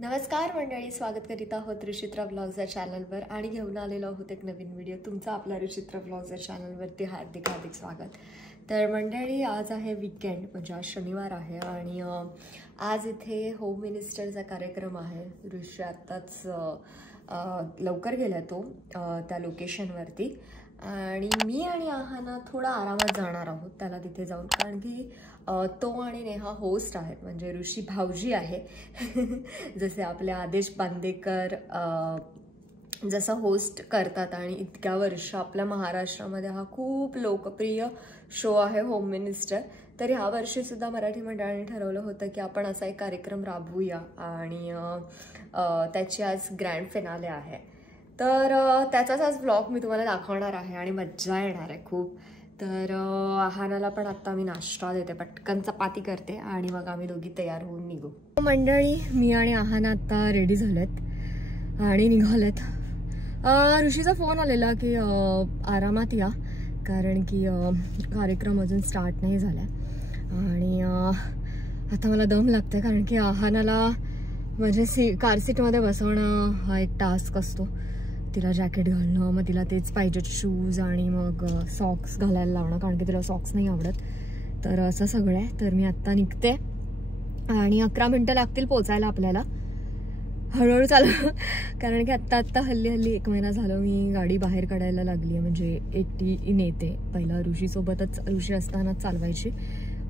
नमस्कार मंडळी, स्वागत करीत आहोत ऋषित्रा ब्लॉग्स या चॅनलवर आणि घेऊन आलेलो आहोत एक नवीन व्हिडिओ. तुमचं आपला ऋषित्रा ब्लॉग्स या चॅनलवरती हार्दिक स्वागत. तर मंडळी, आज आहे वीकेंड, म्हणजे आज शनिवार आहे आणि आज इथे होम मिनिस्टरचा कार्यक्रम आहे. ऋषी आत्ताच लवकर गेला तो त्या लोकेशनवरती आणि मी आणि आहाना थोडा आरामात जाणार आहोत त्याला तिथे जाऊन, कारण की तो आणि नेहा होस्ट आहेत, म्हणजे ऋषी भाऊजी आहे. जसे आपले आदेश बांदेकर जसं होस्ट करतात आणि इतक्या वर्ष आपल्या महाराष्ट्रामध्ये हा खूप लोकप्रिय शो आहे होम मिनिस्टर. तर ह्या वर्षीसुद्धा मराठी मंडळाने ठरवलं होतं की आपण असा एक कार्यक्रम राबवूया आणि त्याची आज ग्रँड फिनाले आहे. तर त्याचाच आज व्लॉग मी तुम्हाला दाखवणार आहे आणि मज्जा येणार आहे खूप. तर आहानाला पण आत्ता मी नाश्ता देते, पटकन चपाती करते आणि मग आम्ही दोघी तयार होऊन निघू. मंडळी, मी आणि आहाना आत्ता रेडी झालेत आणि निघालेत. ऋषीचा फोन आलेला की आरामात या, कारण की कार्यक्रम अजून स्टार्ट नाही झाला आणि आता मला दम लागते, कारण की आहानाला म्हणजे कार सीटमध्ये बसवणं हा एक टास्क असतो. तिला जॅकेट घालणं, मग तिला तेच पाहिजे शूज आणि मग सॉक्स घालायला लावणं, कारण की तिला सॉक्स नाही आवडत. तर असं सगळं आहे. तर मी आत्ता निघते आणि 11 मिनटं लागतील पोचायला आपल्याला. हळूहळू चालू, कारण की आत्ता हल्ली 1 महिना झालं मी गाडी बाहेर काढायला लागली आहे, म्हणजे एकटी नेते. पहिला ऋषीसोबतच, ऋषी असतानाच चालवायची,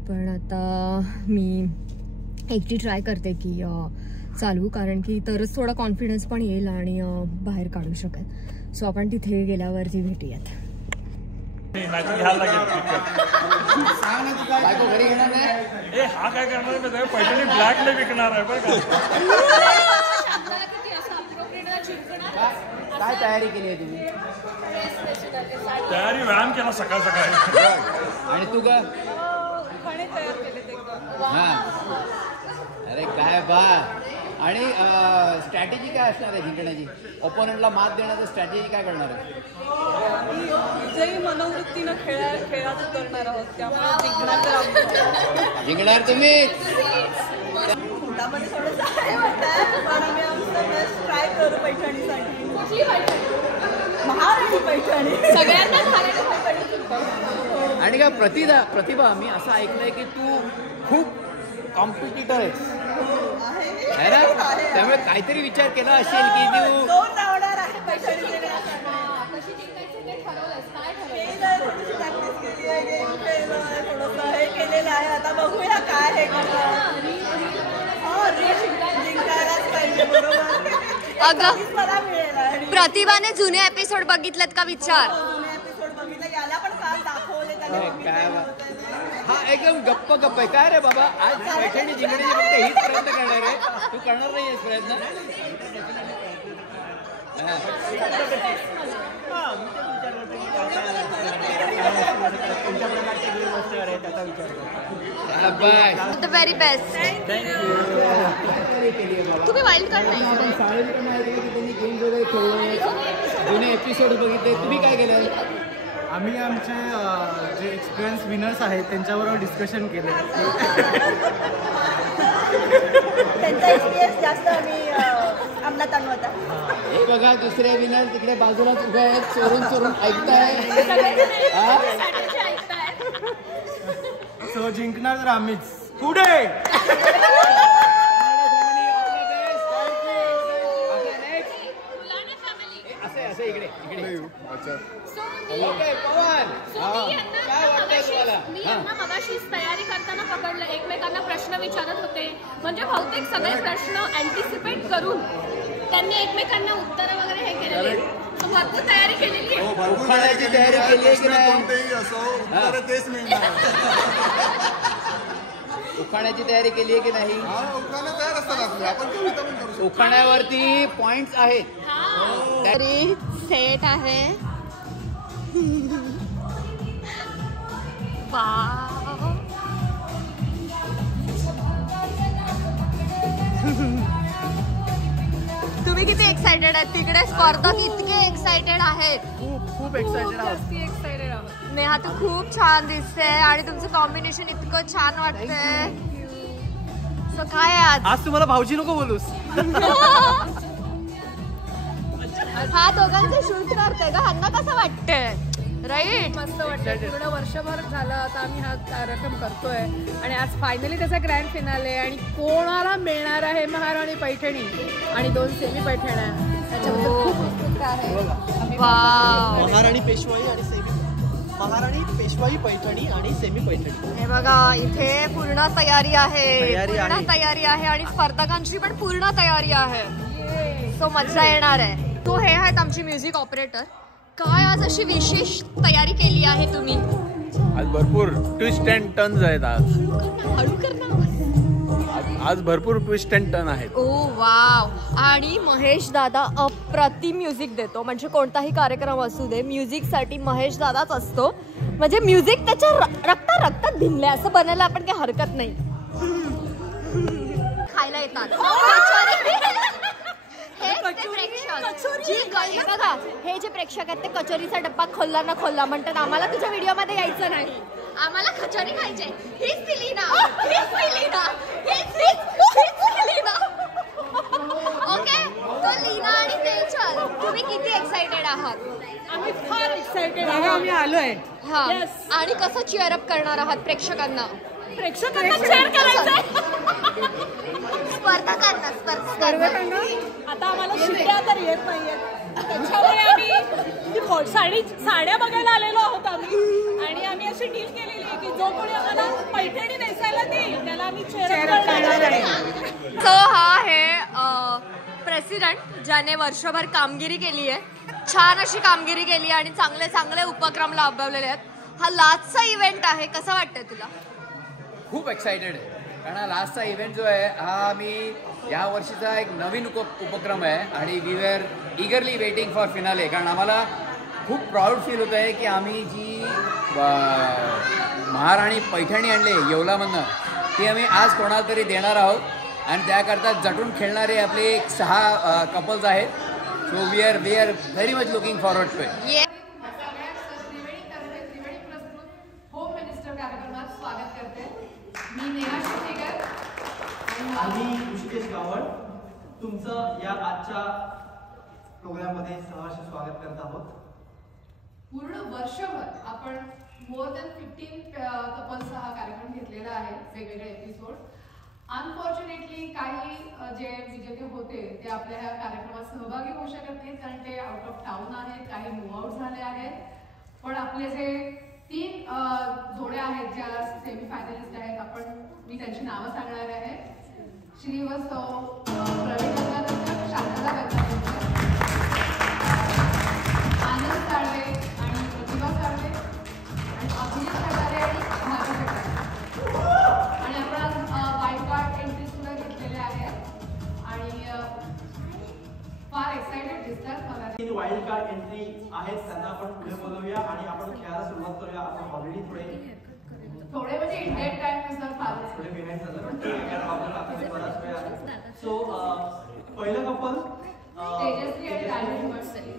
पण आता मी एकटी ट्राय करते की चालू, कारण की तरच थोडा कॉन्फिडन्स पण येईल आणि बाहेर काढू शकेल. सो आपण तिथे गेल्यावरती भेटूयात. हा काय करणार, पैठणी ब्लॅकला विकणार आहे बरं का. काय तयारी केली आहे तुम्ही? तयारी व्यायाम केला सकाळ सकाळी. आणि तू का? अरे काय बा. आणि स्ट्रॅटेजी काय असणार आहे जिंकण्याची? ओपोनंटला मात देण्याचं स्ट्रॅटेजी काय करणार आहे? विजयी मनोवृत्तीनं खेळात उतरणार आहोत, त्यामुळे जिंकणार तुम्ही. पोटामध्ये थोडंसं आहे वाटतं, पण आम्ही आमचं बेस्ट ट्राय करू पैठणीसाठी. महाराणी पैठणी सगळ्यांना. आणि का प्रतिभा, मी असं ऐकलंय की तू खूप कॉम्पिटिटर आहेस है ना, त्यामुळे काहीतरी विचार केला असेल की तू दोन लावणार आहे पैठणी. थोडंसं हे केलेलं आहे, आता बघूया काय हे जिंकायलाच पाहिजे. बरोबर. अगं मला मिळेल. प्रतिभाने जुने एपिसोड बघितलेत का विचार? एपिसोड बघितलं, याला पण काल दाखवले त्याने. हा एकदम गप्प आहे. काय रे बाबा, आज पैठणी जिंकण्याची फक्त हीच प्रयत्न करणार आहे, तू करणार नाहीयेस प्रयत्न? The very best. तुम्ही वाईल्ड कार्ड नाही, जुने एपिसोड बघितले. तुम्ही काय केलं? आम्ही आमचे जे एक्सपिरियन्स विनर्स आहेत त्यांच्याबरोबर डिस्कशन केलं. त्यांचा एक्सपिरियन्स जास्त आम्ही अंमलात आणू होता. हे बघा, दुसरे विनर तिकडे बाजूलाच उभे आहेत, चोरून ऐकताय. सो जिंकणार तर आम्हीच. पुढे असं इकडे पवन, काय वाटतंय तुम्हाला? मी यांना मगाशीच तयारी करताना पकडलं, एकमेकांना प्रश्न विचारत होते, म्हणजे बहुतेक सगळे प्रश्न अँटिसिपेट करून त्यांनी एकमेकांना उत्तर वगैरे हे केलेले. भरपूर तयारी केलेली आहे. उखाण्याची तयारी केली आहे की नाही? उखाण्याची तयारी केली आहे की नाही? उखाण्यावरती पॉइंट्स आहेत. तरी सेट आहे. तुम्ही किती एक्साइटेड आहेत? तिकडे स्पर्धक इतके एक्साइटेड आहेत. खूप एक्साइटेड आहोत. नेहा तू खूप छान दिसते आणि तुमचं कॉम्बिनेशन इतकं छान वाटतंय. सो काय आहे आज? आज तुम्हाला भाऊजी नको बोलूस. हा दोघांचे शूट करते का? ह्यांना कसं वाटतंय? राईट. मस्त वाटतं. पूर्ण वर्षभर झालं आता आम्ही हा कार्यक्रम करतोय आणि आज फायनली त्याचा ग्रँड फिनाले आणि कोणाला मिळणार आहे महाराणी पैठणी आणि 2 सेमी पैठण्या. त्याच्याबद्दल खूप उत्सुकता आहे. वाव. महाराणी पेशवाई आणि महाराणी पेशवाई पैठणी आणि सेमी पैठणी. हे बघा इथे पूर्ण तयारी आहे. तयारी पूर्ण आहे. तयारी आहे आणि स्पर्धकांची पण पूर्ण तयारी आहे. सो मजा येणार आहे. तो हे आहेत आमची म्युझिक ऑपरेटर. काय आज अशी विशेष तयारी केली आहे तुम्ही? आज भरपूर ट्विस्ट अँड टर्न्स आहेत. हळू कर ना. आज भरपूर ट्विस्ट अँड टर्न आहेत. ओ वाव. आणि महेश दादा अप्रतिम म्युझिक देतो. म्हणजे कोणताही कार्यक्रम असू दे म्युझिकसाठी महेश दादाच असतो. म्हणजे म्युझिक त्याच्या रक्तात भिनले असं बनायला आपण काही हरकत नाही. खायला येतात हे जे प्रेक्षक आहेत ते कचोरीचा डब्बा खोलला ना खोलला म्हणतात आम्हाला तुझ्या व्हिडिओ मध्ये यायचं नाही. आम्हाला कचोरी खायची. हीच दिली ना. ओके. तो लीना आणि तेजल तुम्ही किती एक्साइटेड आहात? आम्ही फार एक्साइटेड आहोत. आम्ही आलोय. हा. आणि कसं चीअर अप करणार आहात प्रेक्षकांना? प्रेक्षकांना शेअर करायचं. स्पर्धकांना आता आम्हाला शिट्ट्या तर येत नाहीयेत. त्याच्यामुळे आम्ही साड्या बघायला आलेलो आहोत आम्ही. आणि आम्ही अशी डील केलेली आहे की जो कोणी आम्हाला पैठणी नेसायला देईल त्याला आम्ही चेअर करणार आहे. सो हा आहे प्रेसिडेंट ज्याने वर्षभर कामगिरी केली आहे. छान अशी कामगिरी केली आणि चांगले चांगले उपक्रम राबवलेले आहेत. हा लास्टचा इव्हेंट आहे. कसं वाटतंय तुला? खूप एक्सायटेड आहे कारण लास्टचा इव्हेंट जो आहे हा आम्ही या वर्षीचा एक नवीन उपक्रम आहे आणि we are eagerly waiting for finale. कारण आम्हाला खूप प्राऊड फील होत आहे की आम्ही जी महाराणी पैठणी आणली येवलामधनं ती आम्ही आज कोणाला तरी देणार आहोत. आणि त्याकरता जटून खेळणारे आपले 6 कपल्स आहेत. So we are very much looking forward to it. आम्ही ऋषिकेश गावड तुमचं या आजच्या प्रोग्राममध्ये सहर्ष स्वागत करत आहोत. पूर्ण वर्षभर आपण मोर दॅन 15 कपल्सचा हा कार्यक्रम घेतलेला आहे. वेगवेगळे एपिसोड. अनफॉर्च्युनेटली काही जे विजेते होते ते आपल्या ह्या कार्यक्रमात सहभागी होऊ शकत नाहीत कारण ते आउट ऑफ टाउन आहेत. काही मूव आउट झाले आहेत. पण आपले जे 3 जोड्या आहेत ज्या सेमी फायनलिस्ट आहेत मी त्यांची नावं सांगणार आहे. श्रीवस्तव प्रवीण गंगाधर, शांतला गंगाधर, आनंद साळवे आणि प्रतिभा साळवे आणि अभिजित खटारे आणि भावी खटारे. आणि आपण आज वाईल्ड कार्ड एंट्री सुद्धा घेतलेल्या आहेत आणि फार एक्साइटेड दिसतात मला. 3 वाईल्ड कार्ड एंट्री आहेत त्यांना आपण पुढे बोलवूया आणि आपण खेळायला सुरुवात करूया. आपण ऑलरेडी थोडे म्हणजे इंडियन टाइम नुसार फार थोडे बिहाइंड झालं पण आपल्याला बराच वेळ आहे. सो पहिलं कपल तेजस्वी आणि राजू भटसरी.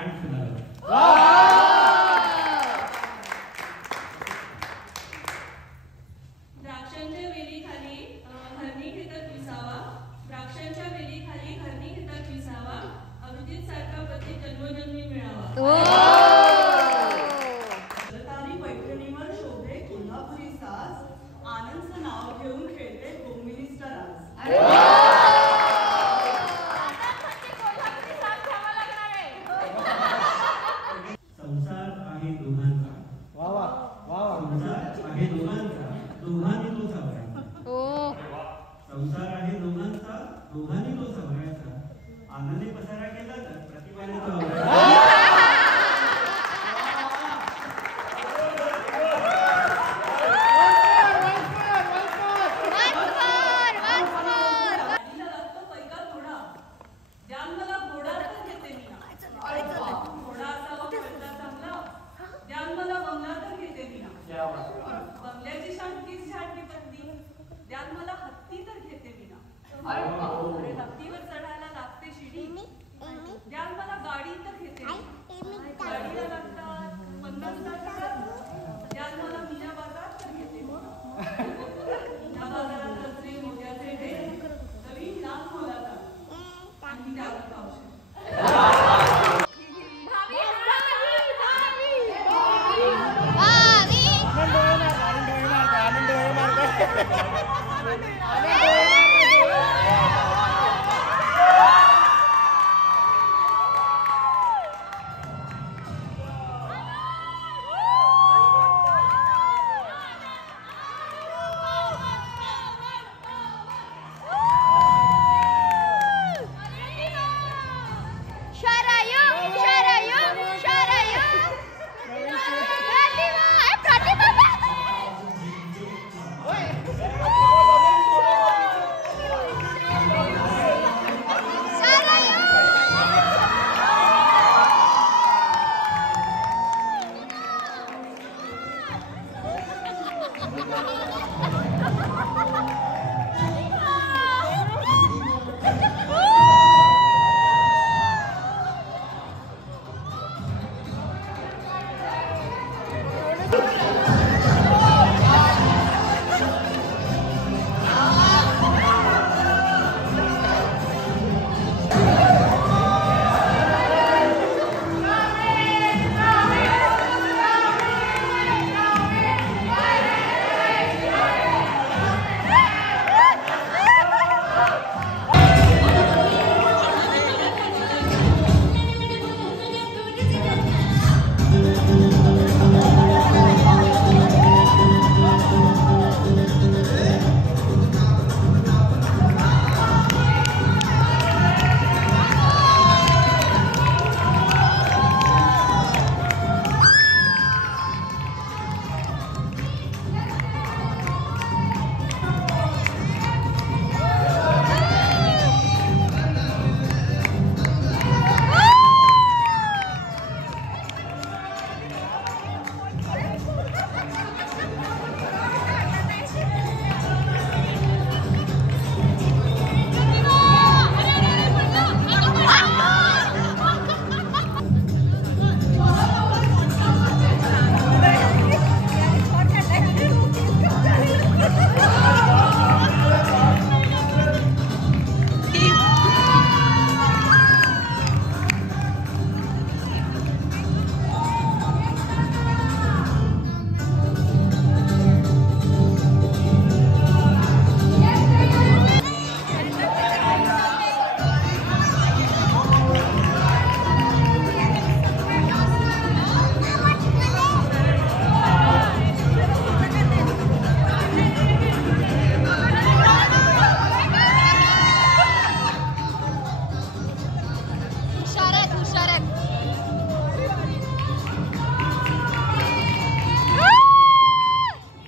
Grand finale. द्राक्षांच्या वेलीखाली हरणी घेतात विसावा, द्राक्षांच्या वेलीखाली हरणी घेतात विसावा, अभिजित सारखा पती जन्मोजन्मी मिळावा. रतारी पैठणीवर शोभे कोल्हापुरी साज, आनंदचं नाव घेऊन खेळते गोमिनीचा राज. संसार आहे दोघांचा. संसार आहे दोघांचा, दोघांनी तो सावरायचा. संसार आहे दोघांचा, दोघांनी तो सावरायचा. आनंदी पसारा केला तर प्रतिभाने तो आवरायचा. बंगल्याची शांतीच छाटली पत्नी, त्यात मला हत्ती तर घेते विना. अरे हत्तीवर चढायला लागते शिडी, त्यात मला गाडी तर घेते विना. गाडीला लागतात 50,000, त्यात मला मीना बाजार तर घेते विना. मीना बाजारात असले मोत्याचे ढेर, तरी लाख मोलाचा आणि त्यावर पावशे.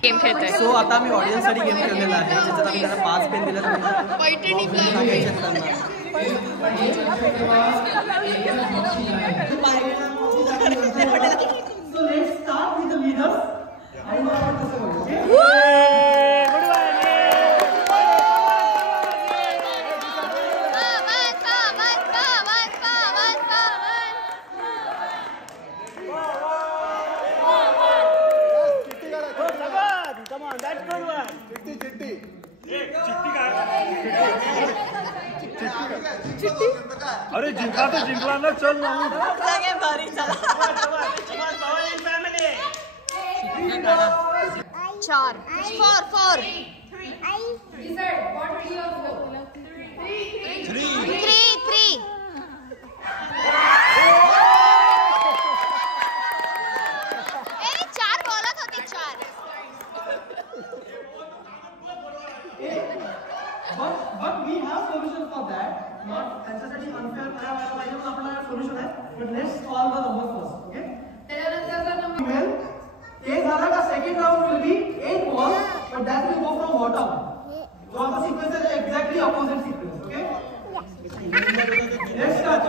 गेम खेळतोय. सो आता मी ऑडियन्ससाठी गेम खेळलेला आहे, ज्याच्यात आम्ही त्यांना 5 पेन दिले. जिंकला तर जिंकला ना, चल ना. चार. फोर. Decide what 3 or 4. 3. चार बोलत होते 4. But we have solution for that. Not त्याच्यासाठी unfair करायला पाहिजे म्हणून आपल्याला सोल्युशन आहे. But let's solve the numbers first. Okay? त्याच्यानंतर जर नंबर ते झालं का second round will be 8 balls, but that will go from bottom. जो आपला सिक्वेन्स आहे exactly opposite sequence. Okay, let's start.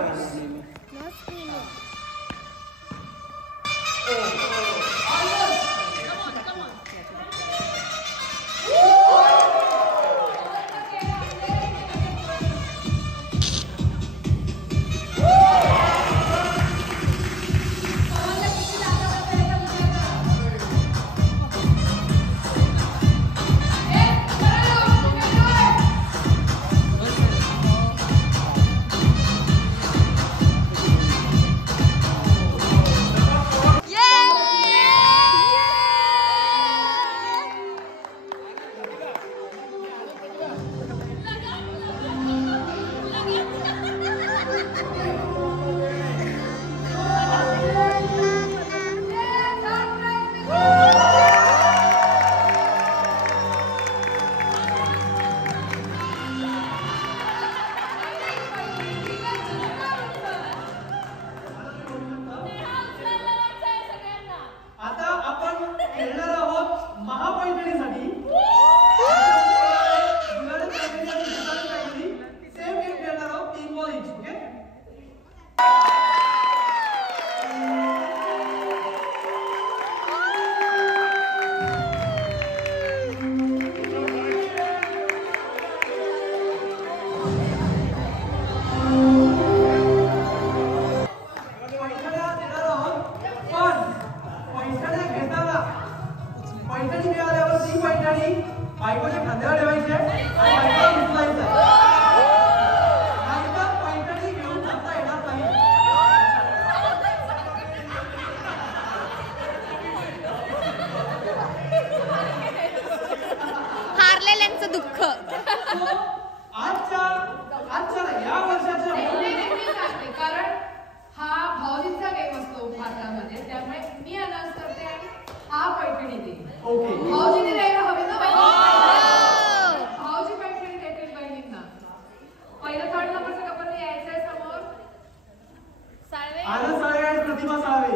हारलेल्यांचं दुःख. कारण हा भाऊजींचा गेम असतो भारतामध्ये, त्यामुळे मी अनाउन्स करते आणि हा पैठणी देईल. भाऊजीने द्यायला हवे ना, भाऊजी पैठणी देतील बहिणींना. पहिलं 3rd नंबरचं कपल यायचंय समोर. आनंद साळवे आणि प्रतिभा साळवे.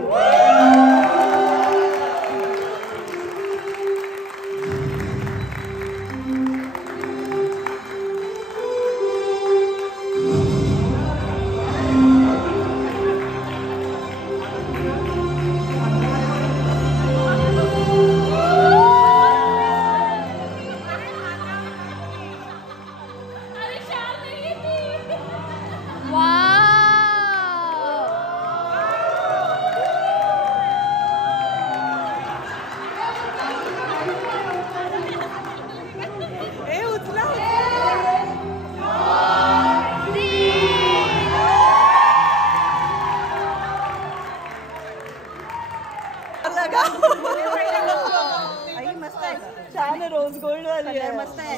छान रोज गोल्ड वाली आहे, मस्त आहे.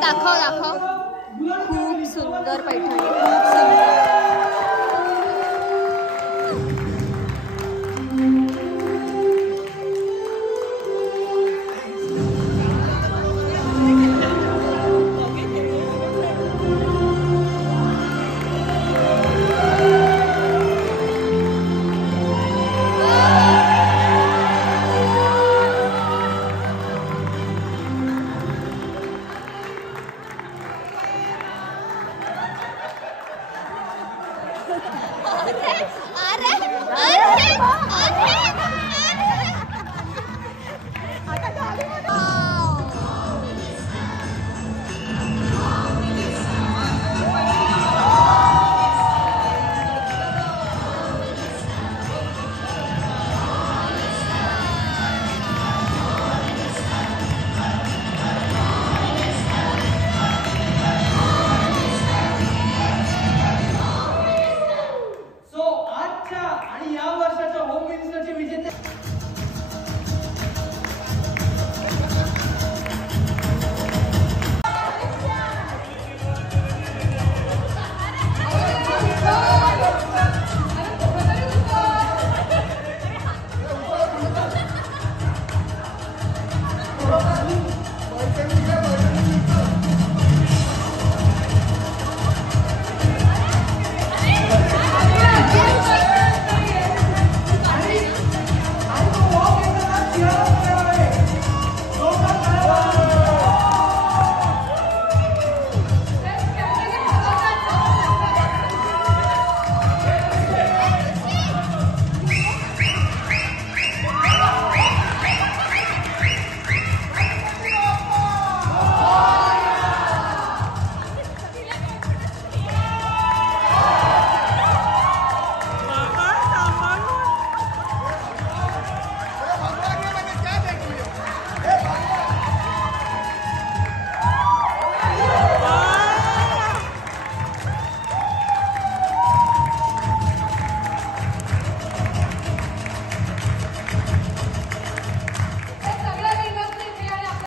दाखव. खूप सुंदर पैठणी, खूप सुंदर. अरे